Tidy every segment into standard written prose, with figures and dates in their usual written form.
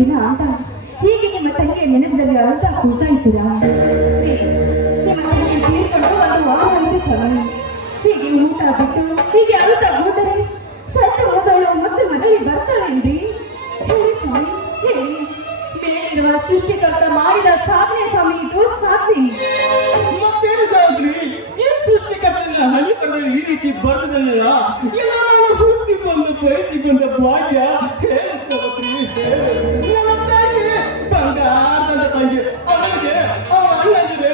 ದಿನ ಅಂತ ಹೀಗೆ ನಿಮ್ಮ ತಂಗಿಯ ನೆನಪಿನಲ್ಲಿ ಅಳ್ತಾ ಕೂತಾ ಇದ್ದೀರಾ? ನಿಮ್ಮ ತಂಗಿ ತೀರ್ಕೊಂಡು ಒಂದು ವಾರ ಆಯಿತು ಸ್ವಾಮಿ. ಹೀಗೆ ಊಟ ಬಿಟ್ಟು ಹೀಗೆ ಅಳ್ತಾ ಕೂತರೆ ಸತ್ತು ಹೋದಳು ಮತ್ತೆ ಮನೆಗೆ ಬರ್ತಾಳೇನ್ರಿ? ಹೇಳಿ ಸ್ವಾಮಿ, ಹೇಳಿ. ಮೇಲಿರುವ ಸೃಷ್ಟಿಕರ್ತ ಮಾಡಿದ ಸಾಧನೆ ಸ್ವಾಮಿ, ಇದು ಸಾಧನೆ. ಮತ್ತೇನು ಸಾಧ್ರಿ, ಈ ಸೃಷ್ಟಿಕರ್ತನ ಹಳ್ಳಿಕೊಂಡು ಈ ರೀತಿ ಬರ್ತದಲ್ಲ, ಎಲ್ಲ ನಾನು ಹುಟ್ಟಿ ಬಂದು ಬಯಸಿ ಬಂದ ಭಾಗ್ಯ. ನನ್ನ ತಾಯಿ ಬಂಗಾರದ ತಂಗಿ, ಅವನಿಗೆ ಅವರ ಅಣ್ಣನಿಗೆ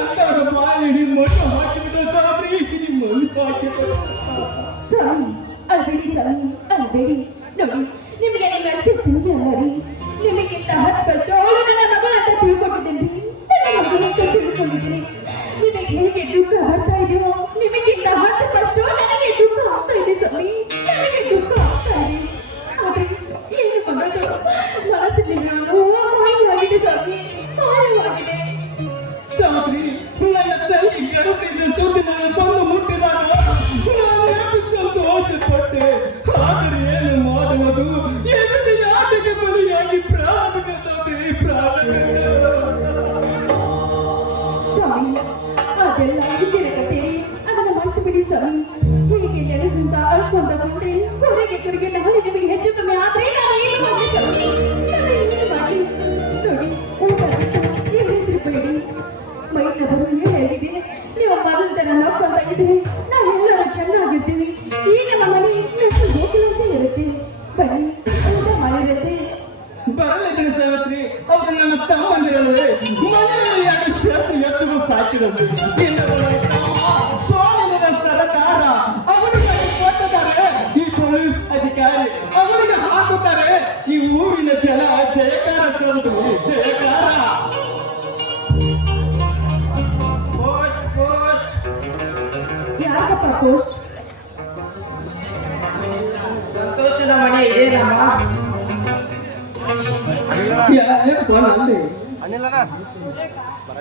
ಅಂತವರ ಬಾಯಿ ಮಣ್ಣು ಹಾಕಿಬಿಟ್ಟು ಸಾಧ್ರಿ, ಮಣ್ಣು ಹಾಕಿಬಿಟ್ಟು. ಸ್ವಾಮಿ ಅಲ್ಬೇಡಿ ಸ್ವಾಮಿ, ಅಲ್ಬೇಡಿ. ನೋಡಿ, ನಿಮಗೆ ನಿಮ್ಮಷ್ಟೇ ತಂಗಿ ಅಲ್ಲ ರೀ, ನಿಮಗಿಂತ 10 ಪಟ್ಟು ಅವಳು ನನ್ನ ಮಗಳಂತ ತಿಳ್ಕೊಂಡಿದ್ದೇನೆ. ನನ್ನ ಮಗಳಂತ ತಿಳ್ಕೊಂಡಿದ್ದೀನಿ. ನಿಮಗೆ ಹೇಗೆ ದುಃಖ ಬರ್ತಾ ಇದೆಯೋ ನಿಮಗಿಂತ 10 ಪಟ್ಟು ನನಗೆ ದುಃಖ ಆಗ್ತಾ ಇದೆ ಸ್ವಾಮಿ, ನನಗೆ ದುಃಖ ಆಗ್ತಾ ಇದೆ. ಆದ್ರೆ ಏನು ಮಾಡೋದು, ಮನಸ್ಸಿನ ನೋವು ಮಾಯವಾಗಿದೆ ಸ್ವಾಮಿ, ಮಾಯವಾಗಿದೆ. ಸಾಧ್ರಿ, ನನ್ನ ತಂಗಿ ಗರ್ಭದಿಂದ ಸುದ್ದಿ ನನ್ನ ಬಂದು ಮುಟ್ಟಿದಾಗ ನಾನು ಸಂತೋಷ ಪಟ್ಟೆ. ಆದರೆ ಏನು ಮಾಡುವುದು, ಏನಿದೆ ಆಟಕ್ಕೆ ಬಲಿಯಾಗಿ ಪ್ರಾರಂಭ ಸ್ವಾಮಿ, ಅದೆಲ್ಲ ಹಿಂದಿನ ಕತೆ, ಅದನ್ನ ಮರೆತು ಬಿಡಿ ಸ್ವಾಮಿ. ಹೀಗೆ ನೆನೆದಿಂದ ಅಳ್ಕೊಂಡ ಬಂದ್ರೆ ಕೊರೆಗೆ ನಾಳೆ ನಿಮಗೆ ಹೆಚ್ಚು ಕಮ್ಮಿ ಆದ್ರೆ ನಾನು ಏನು ಮಾಡಲಿ ಸ್ವಾಮಿ, ನಾನು ಏನು ಮಾಡಲಿ? ನೋಡಿ, ಊಟ ಬಿಟ್ಟು ನೀವು ಹೆದರಬೇಡಿ. ಮೈನವರು ಏನಾಗಿದೆ, ನೀವು ಮೊದಲು ತರ ನೋಡ್ಕೊಂತ ಇದ್ರೆ ನಾವೆಲ್ಲರೂ ಚೆನ್ನಾಗಿರ್ತೀವಿ. ಈ ನಮ್ಮ ಮನೆ ಎಷ್ಟು ಗೋಕುಲಂತೆ ಇರುತ್ತೆ. ಬನ್ನಿ, ಊಟ ಮಾಡಿರುತ್ತೆ. ಬರಲಿಲ್ಲ ಸಾವಿತ್ರಿ, ಅವರು ನನ್ನ ತಮ್ಮಂದಿರಲ್ವೇ, ಮನೆಯಲ್ಲಿ ಯಾಕೆ ಶರ್ಟ್ ಎತ್ತುಗಳು ಸಾಕಿರಬೇಕು. ಸೋಲಿನ ಸರ್ಕಾರ ಅವರಿಗೆ ಕೊಟ್ಟಿದ್ದಾರೆ, ಈ ಪೊಲೀಸ್ ಅಧಿಕಾರಿ ಅವರಿಗೆ ಹಾಕುತ್ತಾರೆ. ಈ ಊರಿನ ಜನ ಜಯಕಾರ ತಂದು ಜಯಕಾರ. ಯಾಕಪ್ಪ ಪೋಸ್ಟ್? ಸಂತೋಷದ ಮನೆ ಇದೇನಮ್ಮ?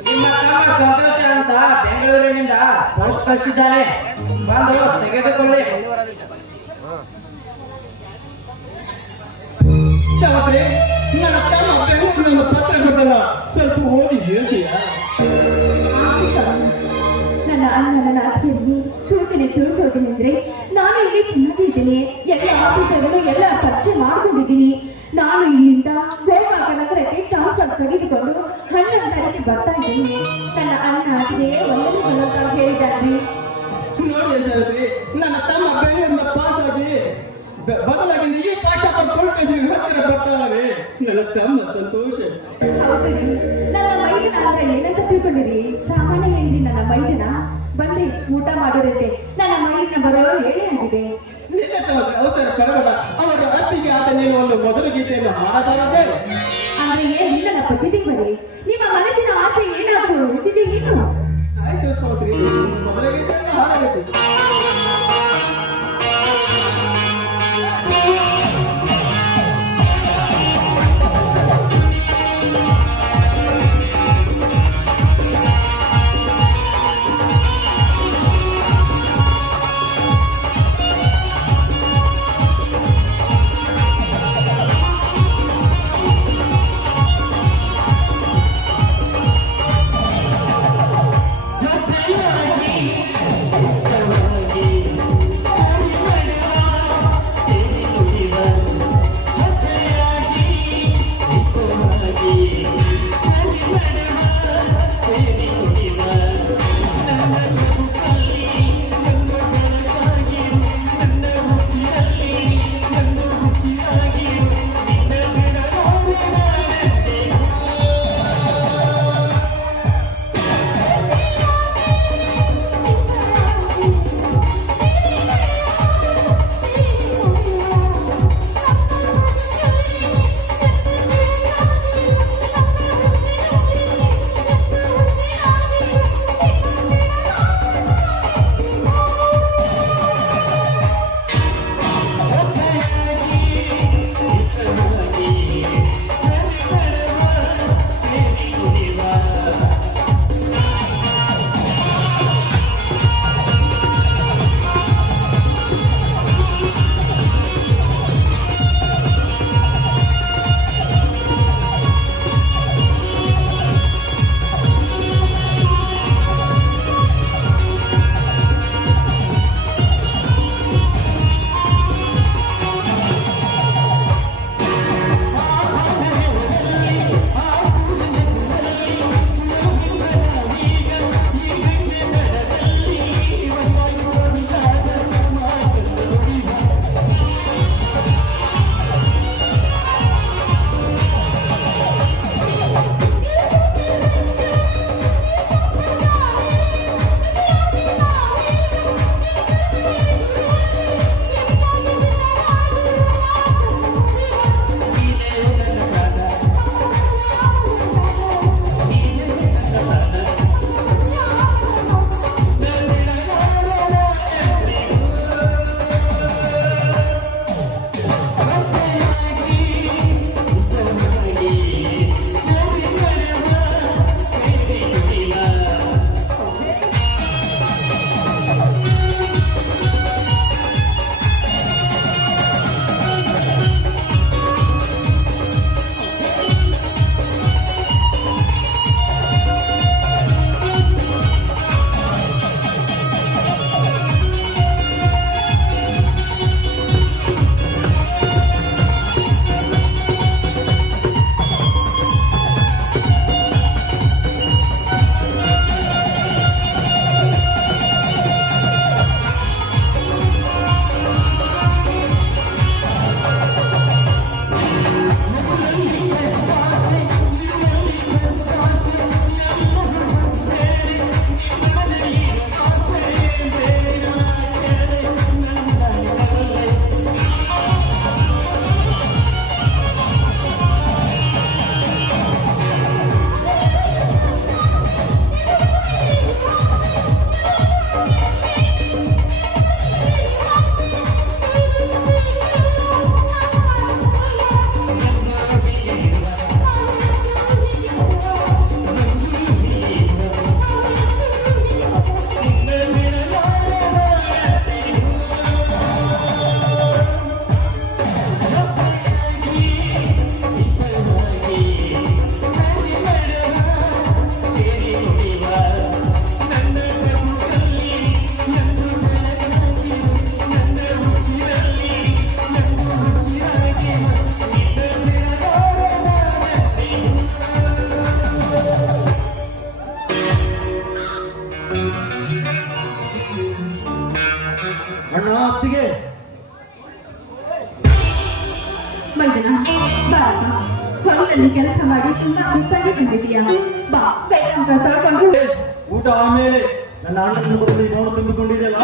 ನಿಮ್ಮ ತಮ್ಮ ಸಂತೋಷ ಅಂತ ಬೆಂಗಳೂರಿನಿಂದ ಪೋಸ್ಟ್ ಕಳಿಸಿದ್ದಾರೆ, ಬಂದು ತೆಗೆದುಕೊಳ್ಳಿ. ಸಾವಿತ್ರಿ, ನನ್ನ ತಮ್ಮ ಬೆಂಗಳೂರಿನ ಪತ್ರ ಕೊಟ್ಟಲ್ಲ, ಸ್ವಲ್ಪ ಓದಿ ಹೇಳ್ತೀಯಾ? ನನ್ನ ಅಣ್ಣ ನನ್ನ ಅತ್ತಿಯಲ್ಲಿ ಸೂಚನೆ ತಿಳಿಸೋದೇನೆಂದ್ರೆ, ನಾನು ಇಲ್ಲಿ ಚೆನ್ನಾಗಿದ್ದೀನಿ, ಎಲ್ಲ ಆಫೀಸರ್ಗಳು ಎಲ್ಲ ಪರಿಚಯ ಮಾಡ್ಕೊಂಡಿದ್ದೀನಿ. ನಾನು ಇಲ್ಲಿಂದ ಗೋಕಾಕ ನಗರಕ್ಕೆ ಟ್ರಾನ್ಸ್ಫರ್ ತೆಗೆದುಕೊಂಡು ಹಣ್ಣನ ತರಕ್ಕೆ ಬರ್ತಾ ಇದ್ದೀನಿ. ನನ್ನ ಅಣ್ಣ ಅತ್ತಿಗೆ ಒಂದನೇ ಬರೋದ ಹೇಳಿದ್ದಾರೆ. ನೋಡಿ ಸಾವಿತ್ರಿ, ನನ್ನ ತಮ್ಮ ಬೆಂಗಳೂರಿನ ಪಾಸ್ ಆಗಿ ಬದಲಾಗಿ ಈ ಪಾಶಾಪ ಪೊಲೀಸ್ ಸ್ಟೇಷನ್ ಹತ್ತಿರ ಬರ್ತಾರೆ. ನನ್ನ ತಮ್ಮ ಸಂತೋಷ. ಹೌದು ರೀ, ನನ್ನ ಮೈದಿನ ಅಂದ್ರೆ ಏನಂತ ತಿಳ್ಕೊಂಡಿರಿ? ಸಾಮಾನ್ಯ ಹೆಂಡಿ ನನ್ನ ಮೈದಿನ. ಬನ್ನಿ ಊಟ ಮಾಡೋದೈತೆ, ನನ್ನ ಮೈದಿನ ಬರೋ ಹೇಳಿ ಆಗಿದೆ. ನಿನ್ನ ಸಾವಿತ್ರಿ, ಅವಸರ ಪರಬೇಡ. ಅವರ ಅತ್ತಿಗೆ ಆದ ನೀವು ಒಂದು ಮೊದಲು ಗೀತೆಯನ್ನು ಹಾಡಬಾರದೆ. ಅಂದ್ರೆ ಏನಿಲ್ಲ ನನ್ನ ಪ್ರತಿದಿನ ನಿಮ್ಮ ಮನಸ್ಸಿನ ಆಸೆ ಏನಾದರೂ ಉಳಿದಿದೆ ಏನು? ಆಯ್ತು ಸಾವಿತ್ರಿ, ಮೊದಲ ಗೀತೆಯನ್ನು ಹಾಡಬೇಕು. Hey, ಹೊಲದಲ್ಲಿ ಕೆಲಸ ಮಾಡಿ ತುಂಬಾ ಸುಸ್ತಾಗಿ ಬಂದಿದೀಯಾ? ಬಾ, ಕೈ ಅಂತ ತೊಳ್ಕೊಂಡು ಊಟ ಆಮೇಲೆ ನನ್ನ ಅಣ್ಣನ ಬದಲು ನೋಡು ತುಂಬಿಕೊಂಡಿದೆಯಲ್ಲ,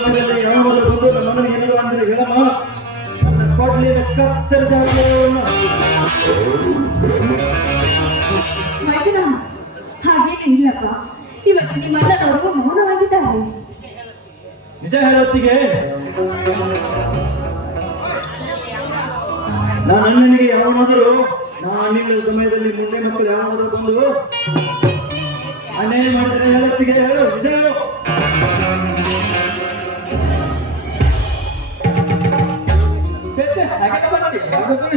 ಸಮಯದಲ್ಲಿ ಯಾವ ಮೊದಲು ಬಂದು ನಮ್ಮ ಮಗನಿಗೆ ಏನಾದ್ರು ಅಂದ್ರೆ ಹೇಳಮ್ಮ, ನನ್ನ ಕೊಡ್ಲಿನ ಕತ್ತರಿಸಿ ಹಾಕುವವನ್ನ. ಮೈದುನ, ಹಾಗೇನು ಇಲ್ಲಪ್ಪ. ಇವತ್ತು ನಿಮ್ಮ ಅಣ್ಣನವರು ಮೌನವಾಗಿದ್ದಾರೆ. ನಿಜ ಹೇಳೋತ್ತಿಗೆ ನಾನು ಅಣ್ಣನಿಗೆ ಯಾವನಾದರೂ ನಾನಿಲ್ಲ ಸಮಯದಲ್ಲಿ ಮುಂದೆ ಮಕ್ಕಳು ಯಾವನಾದರೂ ಬಂದು ಅನ್ಯಾಯ ಮಾಡಿದ್ರೆ ಹೇಳೋತ್ತಿಗೆ ಹೇಳು, ನಿಜ ಹೇಳು.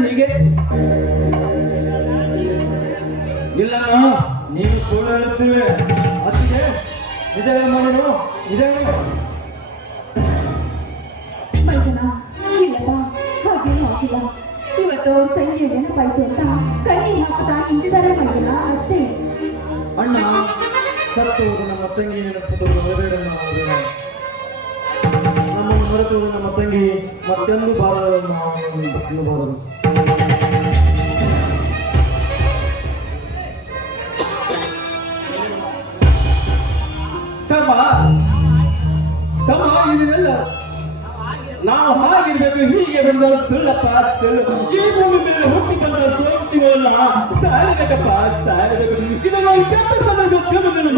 ಹೀಗೆ ಇಲ್ಲ ನೀನು ಸುಳ್ಳು ಹೇಳುತ್ತಿರುವೆ. ಅದಕ್ಕೆ ನಿಜ ಹೇಳಮ್ಮ, ನೀನು ನಿಜ ಹೇಳು. ಮೈದುನ, ಇಲ್ಲಪ್ಪ, ಹಾಗೇನು ಆಗಿಲ್ಲ. ಇವತ್ತು ಅವ್ರ ತಂಗಿಯ ನೆನಪಾಯ್ತು ಅಂತ ಕಣ್ಣಿ ಹಾಕುತ್ತಾ ನಿಂತಿದ್ದಾರೆ ಮೈದುನ, ಅಷ್ಟೇ. ಅಣ್ಣ ಸತ್ತು ಹೋದ ನಮ್ಮ ತಂಗಿ ನೆನಪು ಹೊರಬೇಡ, ನಮ್ಮನ್ನು ಮರೆತು ನಮ್ಮ ತಂಗಿ ಮತ್ತೆಂದು ಬಾರದು. ಇದನ್ನೆಲ್ಲ ನಾವು ಹಾಗಿರ್ಬೇಕು, ಹೀಗೆ ಬಂದವರು ಸುಳ್ಳಪ್ಪ ಸುಳ್ಳು. ಈ ಭೂಮಿ ಮೇಲೆ ಹುಟ್ಟಿ ಬಂದ ಸೋಂಕಿಗಳನ್ನ ಸಾಯಬೇಕಪ್ಪ, ಸಾಯಬೇಕು. ಇದು ನಾವು ಕೆಟ್ಟ ಸಮಸ್ಯೆ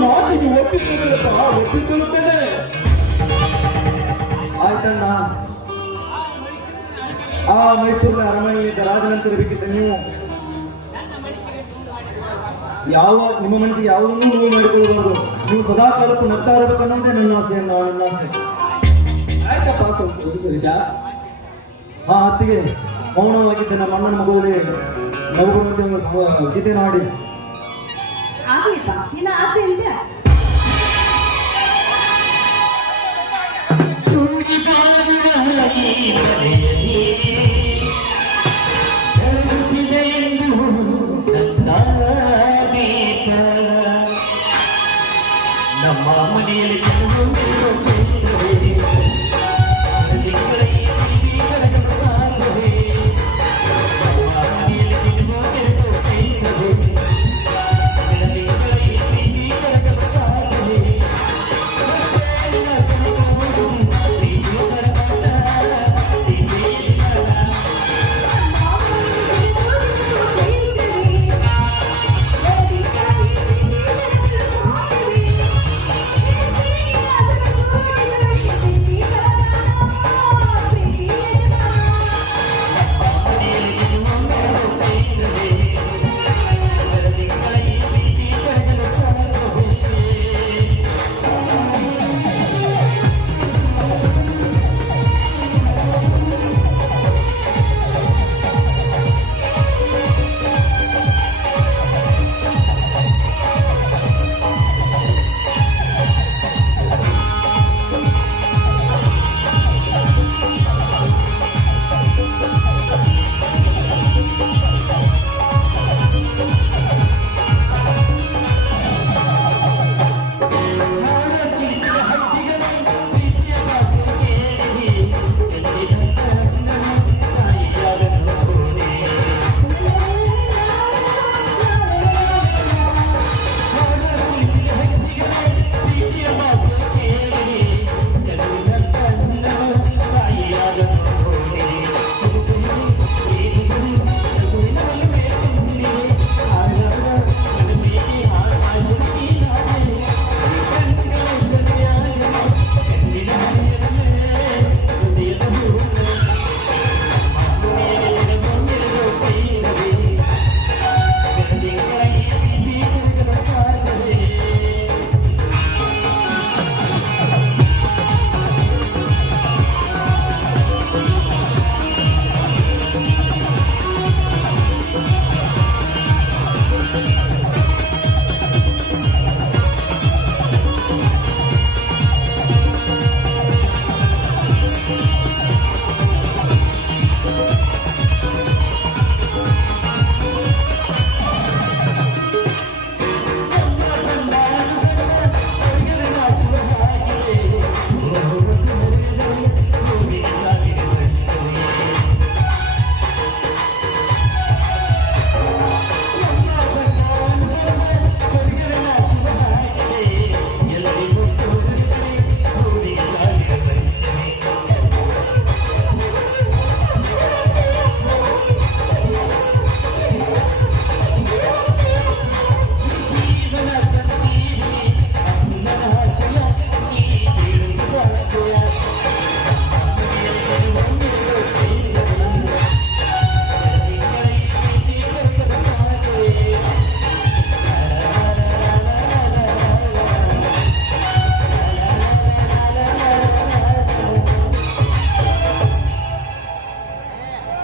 ಮಾತಿಗೆ ಒಪ್ಪಿಕೊಳ್ಳುತ್ತೇನೆ. ಆಯ್ತಣ್ಣ, ಆ ಮೈಸೂರಿನ ಅರಮನೆಯಿಂದ ರಾಜನಂತರ ಬೇಕಿದ್ದ ನೀವು ನಿಮ್ಮ ಮನಸ್ಸಿಗೆ ಯಾವುದನ್ನೂ ನೋವು ಮಾಡಿಕೊಳ್ಳಬಾರದು. ನೀವು ಸದಾ ಕಾಲಕ್ಕೂ ನಗ್ತಾ ಇರಬೇಕು ಅನ್ನೋದೇ ನನ್ನ ಆಸೆ. ನನ್ನ ಆಸೆ ಆಯ್ತಪ್ಪ. ಸ್ವಲ್ಪ ಆ ಹತ್ತಿಗೆ ಮೌನವಾಗಿದ್ದ ನಮ್ಮ ಅಣ್ಣನ ಮಗುವಲ್ಲಿ ನಗುವಂತೆ ಗೀತೆ ಮಾಡಿ ಆಗ್ಲಿಪ್ಪ, ನಿನ್ನ ಆಸೆ ಇದೆ. ನಮ್ಮ ಮನೆಯಲ್ಲಿ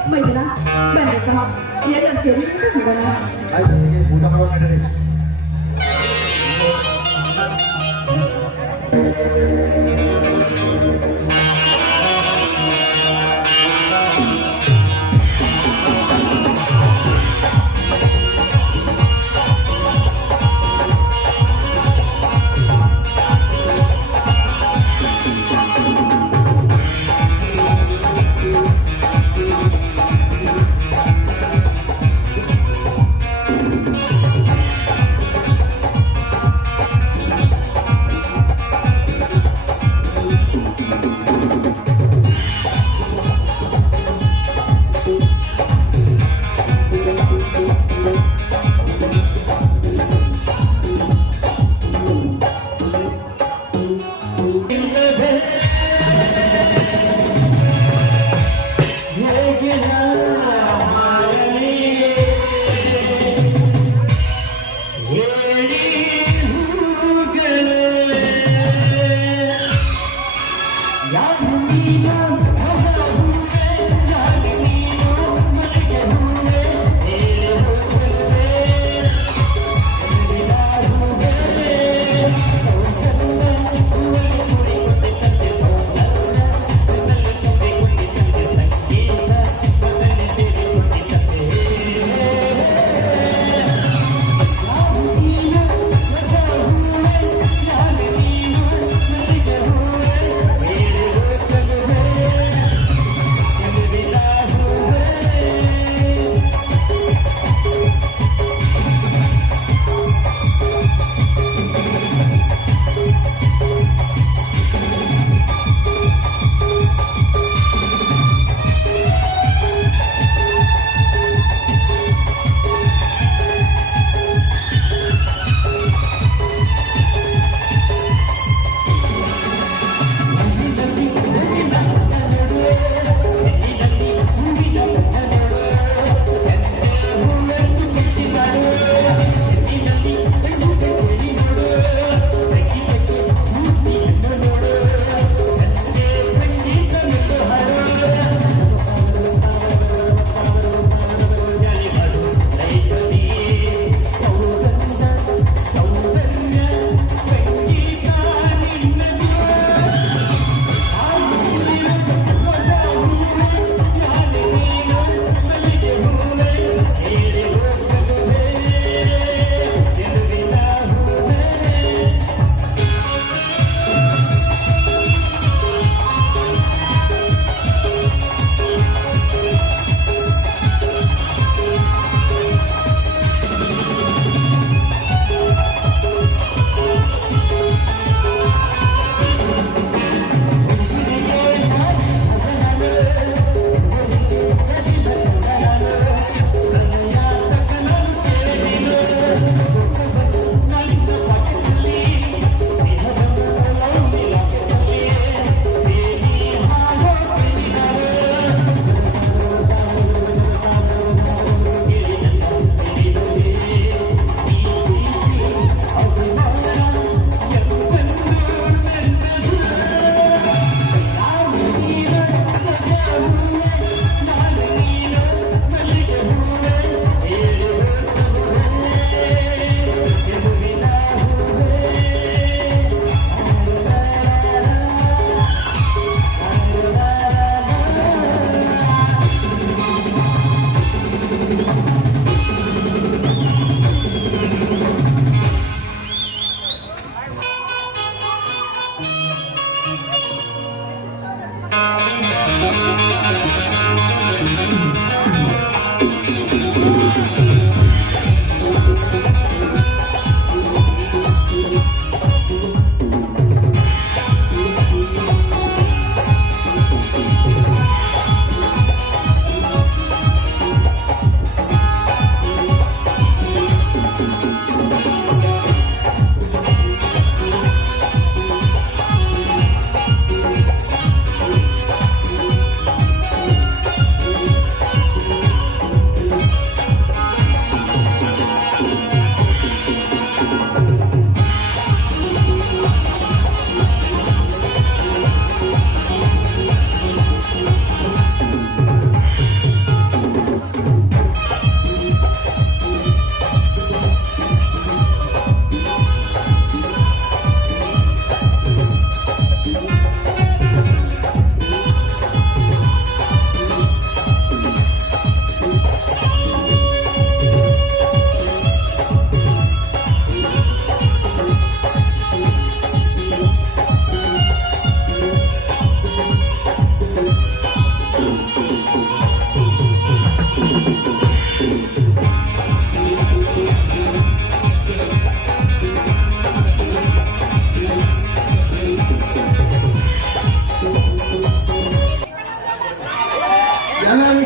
ಮೈದನ ಬರಪ್ಪ ಎಲ್ಲ ಸೇರಿ ಹೋಗೋಣ. ಆಯ್ತು ಅತ್ತಿಗೆ, ಊಟ ಮಾಡೋಣ ನಡೀರಿ.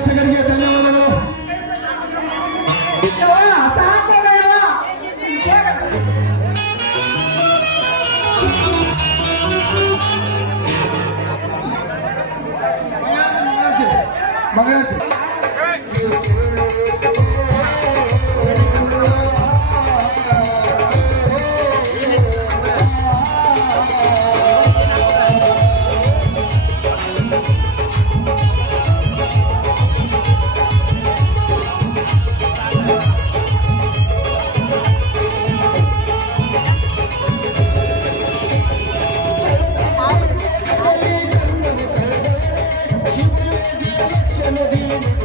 ವೀಕ್ಷಕರಿಗೆ ಧನ್ಯವಾದಗಳು. ಮಂಗಳಾರತಿ Thank you.